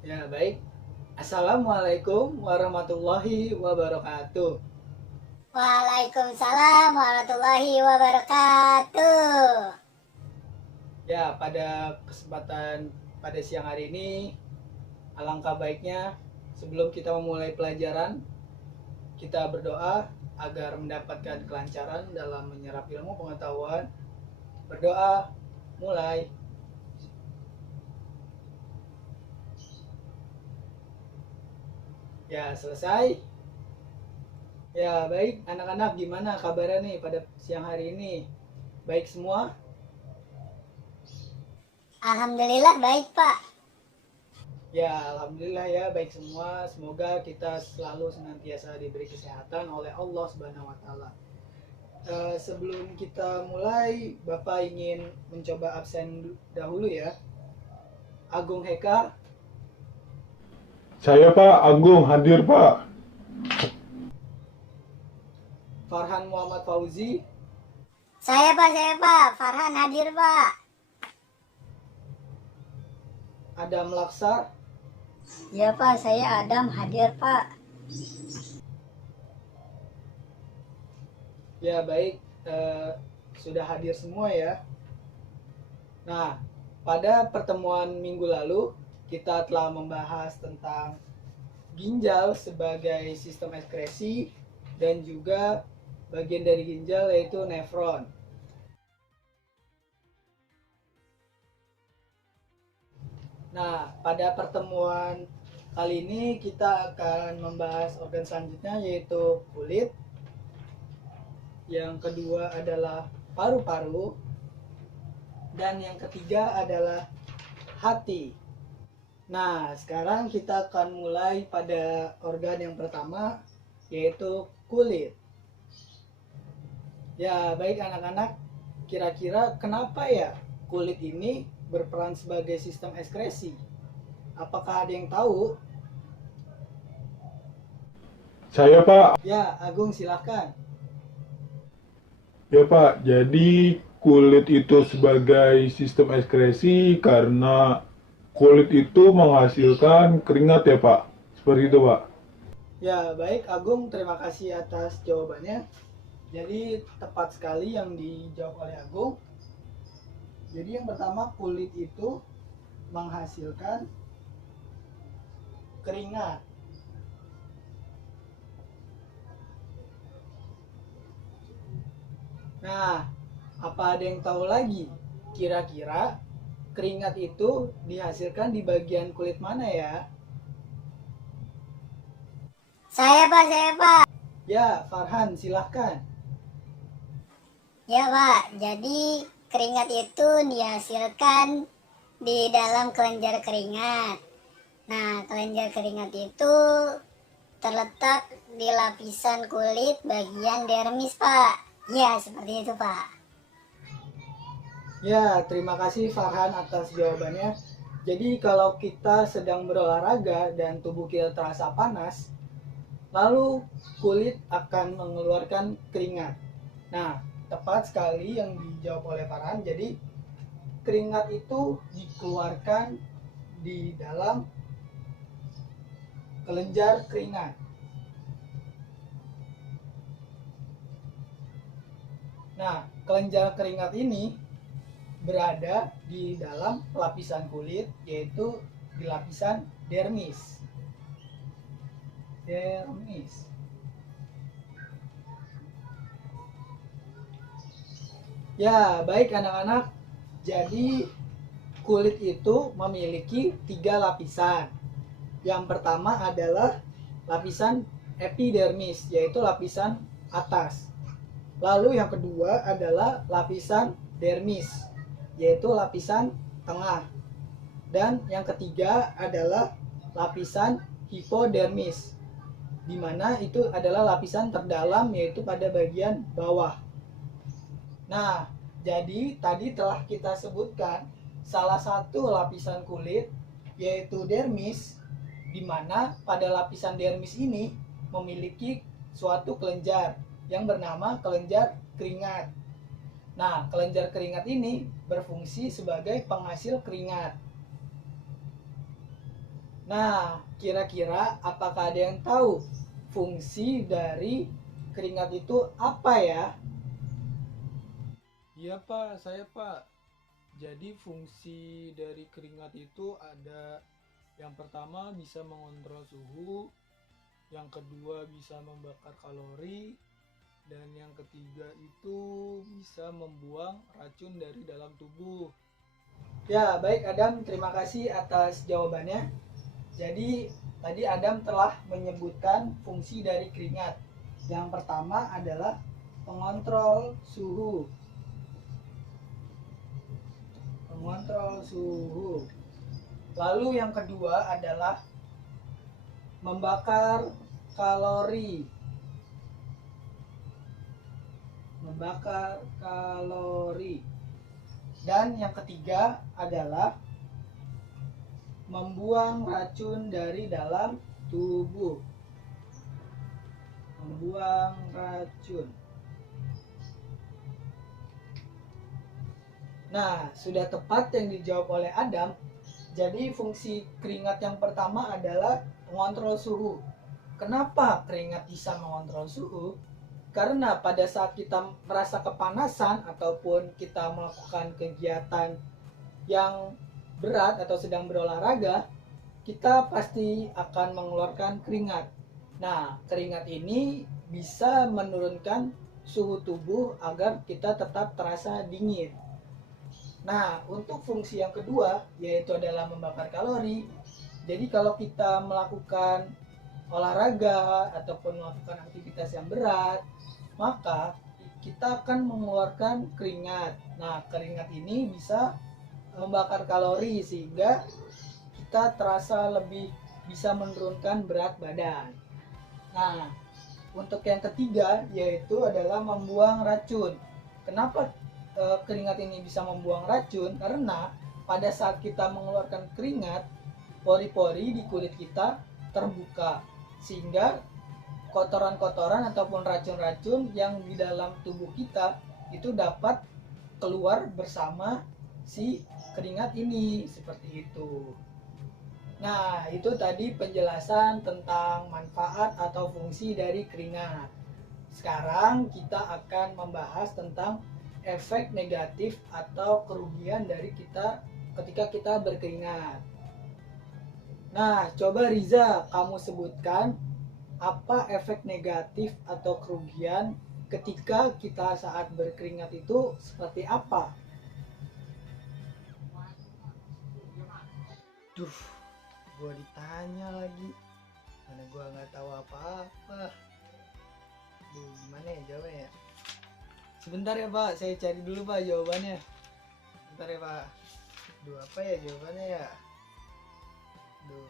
Ya, baik. Assalamualaikum warahmatullahi wabarakatuh. Waalaikumsalam warahmatullahi wabarakatuh. Ya, pada kesempatan pada siang hari ini, alangkah baiknya sebelum kita memulai pelajaran, kita berdoa agar mendapatkan kelancaran dalam menyerap ilmu pengetahuan. Berdoa, mulai. Ya, selesai. Ya, baik. Anak-anak, gimana kabarnya nih pada siang hari ini? Baik semua? Alhamdulillah baik Pak. Ya, alhamdulillah ya, baik semua. Semoga kita selalu senantiasa diberi kesehatan oleh Allah Subhanahu wa taala. Sebelum kita mulai, Bapak ingin mencoba absen dahulu ya. Agung Heka, Saya Pak Agung hadir Pak. Farhan Muhammad Fauzi, Saya Pak, Farhan hadir Pak. Adam Laksa, Ya Pak, saya Adam hadir Pak. ya baik, sudah hadir semua ya. Nah, pada pertemuan minggu lalu kita telah membahas tentang ginjal sebagai sistem ekskresi dan juga bagian dari ginjal yaitu nefron. Nah, pada pertemuan kali ini kita akan membahas organ selanjutnya yaitu kulit. Yang kedua adalah paru-paru dan yang ketiga adalah hati. Nah, sekarang kita akan mulai pada organ yang pertama yaitu kulit. Ya, baik anak-anak, kira-kira kenapa ya kulit ini berperan sebagai sistem ekskresi? Apakah ada yang tahu? Saya Pak. Ya, Agung silahkan. Ya Pak, jadi kulit itu sebagai sistem ekskresi karena kulit itu menghasilkan keringat ya Pak. Seperti itu Pak. Ya, baik Agung, terima kasih atas jawabannya. Jadi tepat sekali yang dijawab oleh Agung. Jadi yang pertama, kulit itu menghasilkan keringat. Nah, apa ada yang tahu lagi? Kira-kira keringat itu dihasilkan di bagian kulit mana ya? Saya Pak. Ya, Farhan silahkan. Ya Pak, jadi keringat itu dihasilkan di dalam kelenjar keringat. Nah, kelenjar keringat itu terletak di lapisan kulit bagian dermis Pak. Ya, seperti itu Pak. Ya, terima kasih Farhan atas jawabannya. Jadi kalau kita sedang berolahraga dan tubuh kita terasa panas, lalu kulit akan mengeluarkan keringat. Nah, tepat sekali yang dijawab oleh Farhan. Jadi keringat itu dikeluarkan di dalam kelenjar keringat. Nah, kelenjar keringat ini berada di dalam lapisan kulit, yaitu di lapisan dermis. Dermis. Ya, baik anak-anak. Jadi kulit itu memiliki 3 lapisan. Yang pertama adalah lapisan epidermis, yaitu lapisan atas. Lalu yang kedua adalah lapisan dermis, yaitu lapisan tengah. Dan yang ketiga adalah lapisan hipodermis, di mana itu adalah lapisan terdalam yaitu pada bagian bawah. Nah, jadi tadi telah kita sebutkan salah satu lapisan kulit yaitu dermis, di mana pada lapisan dermis ini memiliki suatu kelenjar yang bernama kelenjar keringat. Nah, kelenjar keringat ini berfungsi sebagai penghasil keringat. Nah, kira-kira apakah ada yang tahu fungsi dari keringat itu apa ya? Iya Pak, saya Pak. Jadi fungsi dari keringat itu ada yang pertama bisa mengontrol suhu, yang kedua bisa membakar kalori, dan yang ketiga itu bisa membuang racun dari dalam tubuh. Ya, baik Adam, terima kasih atas jawabannya. Jadi, tadi Adam telah menyebutkan fungsi dari keringat. Yang pertama adalah pengontrol suhu. Mengontrol suhu. Lalu yang kedua adalah membakar kalori. Membakar kalori. Dan yang ketiga adalah membuang racun dari dalam tubuh. Membuang racun. Nah, sudah tepat yang dijawab oleh Adam. Jadi fungsi keringat yang pertama adalah mengontrol suhu. Kenapa keringat bisa mengontrol suhu? Karena pada saat kita merasa kepanasan ataupun kita melakukan kegiatan yang berat atau sedang berolahraga, kita pasti akan mengeluarkan keringat. Nah, keringat ini bisa menurunkan suhu tubuh agar kita tetap terasa dingin. Nah, untuk fungsi yang kedua yaitu adalah membakar kalori. Jadi kalau kita melakukan olahraga ataupun melakukan aktivitas yang berat, maka kita akan mengeluarkan keringat. Nah, keringat ini bisa membakar kalori sehingga kita terasa lebih bisa menurunkan berat badan. Nah, untuk yang ketiga yaitu adalah membuang racun. Kenapa keringat ini bisa membuang racun? Karena pada saat kita mengeluarkan keringat, pori-pori di kulit kita terbuka sehingga kotoran-kotoran ataupun racun-racun yang di dalam tubuh kita itu dapat keluar bersama si keringat ini, seperti itu. Nah, itu tadi penjelasan tentang manfaat atau fungsi dari keringat. Sekarang kita akan membahas tentang efek negatif atau kerugian dari kita ketika kita berkeringat. Nah, coba Riza, kamu sebutkan apa efek negatif atau kerugian ketika kita saat berkeringat itu seperti apa? Duh, gue ditanya lagi, mana gue nggak tahu apa-apa. Duh, gimana ya jawabnya ya? Sebentar ya Pak, saya cari dulu Pak jawabannya. Sebentar ya Pak. Duh, apa ya jawabannya ya? Duh,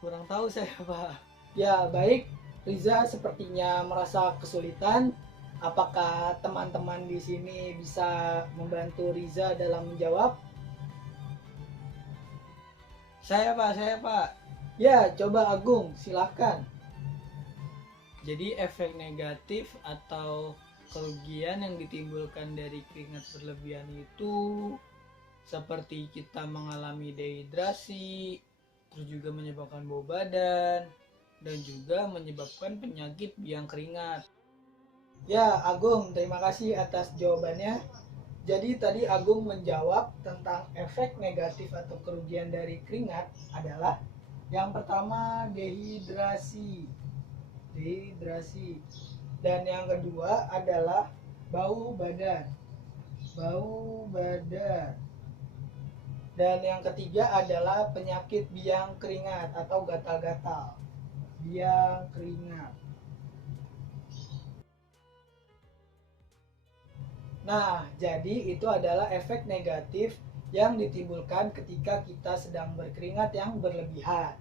kurang tahu saya Pak. Ya baik, Riza sepertinya merasa kesulitan. Apakah teman-teman di sini bisa membantu Riza dalam menjawab? Saya Pak. Ya, coba Agung, silakan. Jadi efek negatif atau kerugian yang ditimbulkan dari keringat berlebihan itu seperti kita mengalami dehidrasi, terus juga menyebabkan bau badan, dan juga menyebabkan penyakit biang keringat. Ya, Agung, terima kasih atas jawabannya. Jadi tadi Agung menjawab tentang efek negatif atau kerugian dari keringat adalah yang pertama dehidrasi. Dan yang kedua adalah bau badan. Dan yang ketiga adalah penyakit biang keringat atau gatal-gatal. Biang keringat. Nah, jadi itu adalah efek negatif yang ditimbulkan ketika kita sedang berkeringat yang berlebihan.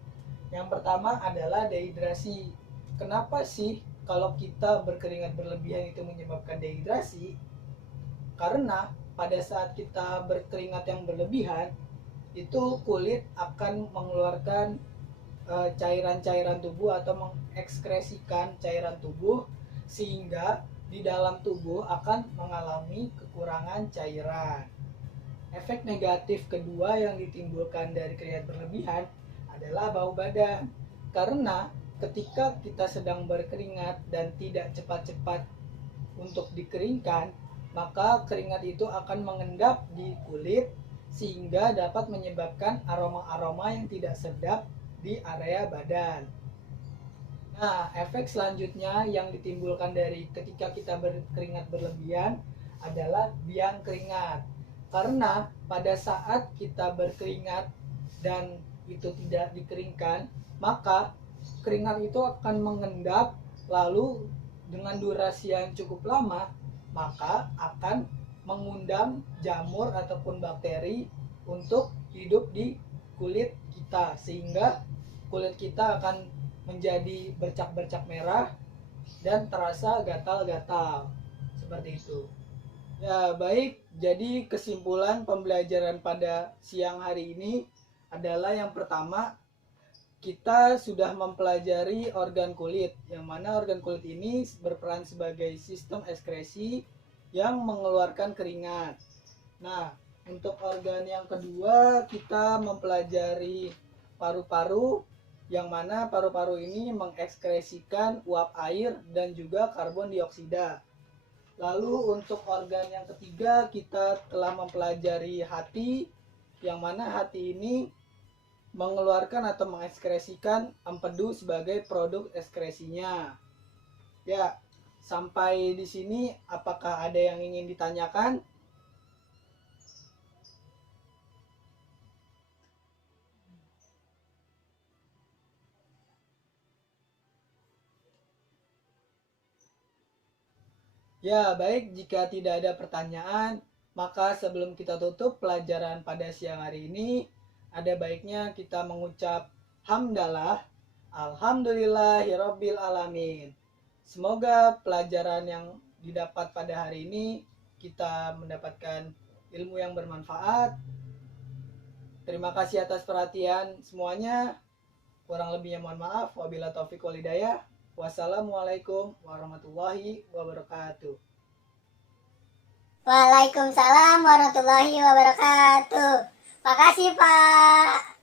Yang pertama adalah dehidrasi. Kenapa sih kalau kita berkeringat berlebihan itu menyebabkan dehidrasi? Karena pada saat kita berkeringat yang berlebihan, itu kulit akan mengeluarkan cairan-cairan tubuh atau mengekskresikan cairan tubuh sehingga di dalam tubuh akan mengalami kekurangan cairan. Efek negatif kedua yang ditimbulkan dari keringat berlebihan adalah bau badan. Karena ketika kita sedang berkeringat dan tidak cepat-cepat untuk dikeringkan, maka keringat itu akan mengendap di kulit sehingga dapat menyebabkan aroma-aroma yang tidak sedap di area badan. Nah, efek selanjutnya yang ditimbulkan dari ketika kita berkeringat berlebihan adalah biang keringat. Karena pada saat kita berkeringat dan itu tidak dikeringkan, maka keringat itu akan mengendap, lalu dengan durasi yang cukup lama, maka akan mengundang jamur ataupun bakteri untuk hidup di kulit kita, sehingga kulit kita akan menjadi bercak-bercak merah dan terasa gatal-gatal seperti itu. Ya, baik. Jadi kesimpulan pembelajaran pada siang hari ini adalah yang pertama, kita sudah mempelajari organ kulit, yang mana organ kulit ini berperan sebagai sistem ekskresi yang mengeluarkan keringat. Nah, untuk organ yang kedua, kita mempelajari paru-paru, yang mana paru-paru ini mengekskresikan uap air dan juga karbon dioksida. Lalu untuk organ yang ketiga, kita telah mempelajari hati, yang mana hati ini mengeluarkan atau mengekskresikan empedu sebagai produk ekskresinya. Ya, sampai di sini apakah ada yang ingin ditanyakan? Ya, baik, jika tidak ada pertanyaan, maka sebelum kita tutup pelajaran pada siang hari ini, ada baiknya kita mengucap hamdalah, alhamdulillahirabbil alamin. Semoga pelajaran yang didapat pada hari ini kita mendapatkan ilmu yang bermanfaat. Terima kasih atas perhatian semuanya. Kurang lebihnya mohon maaf. Wabillahi taufiq wal hidayah. Wassalamualaikum warahmatullahi wabarakatuh. Waalaikumsalam warahmatullahi wabarakatuh. Makasih Pak.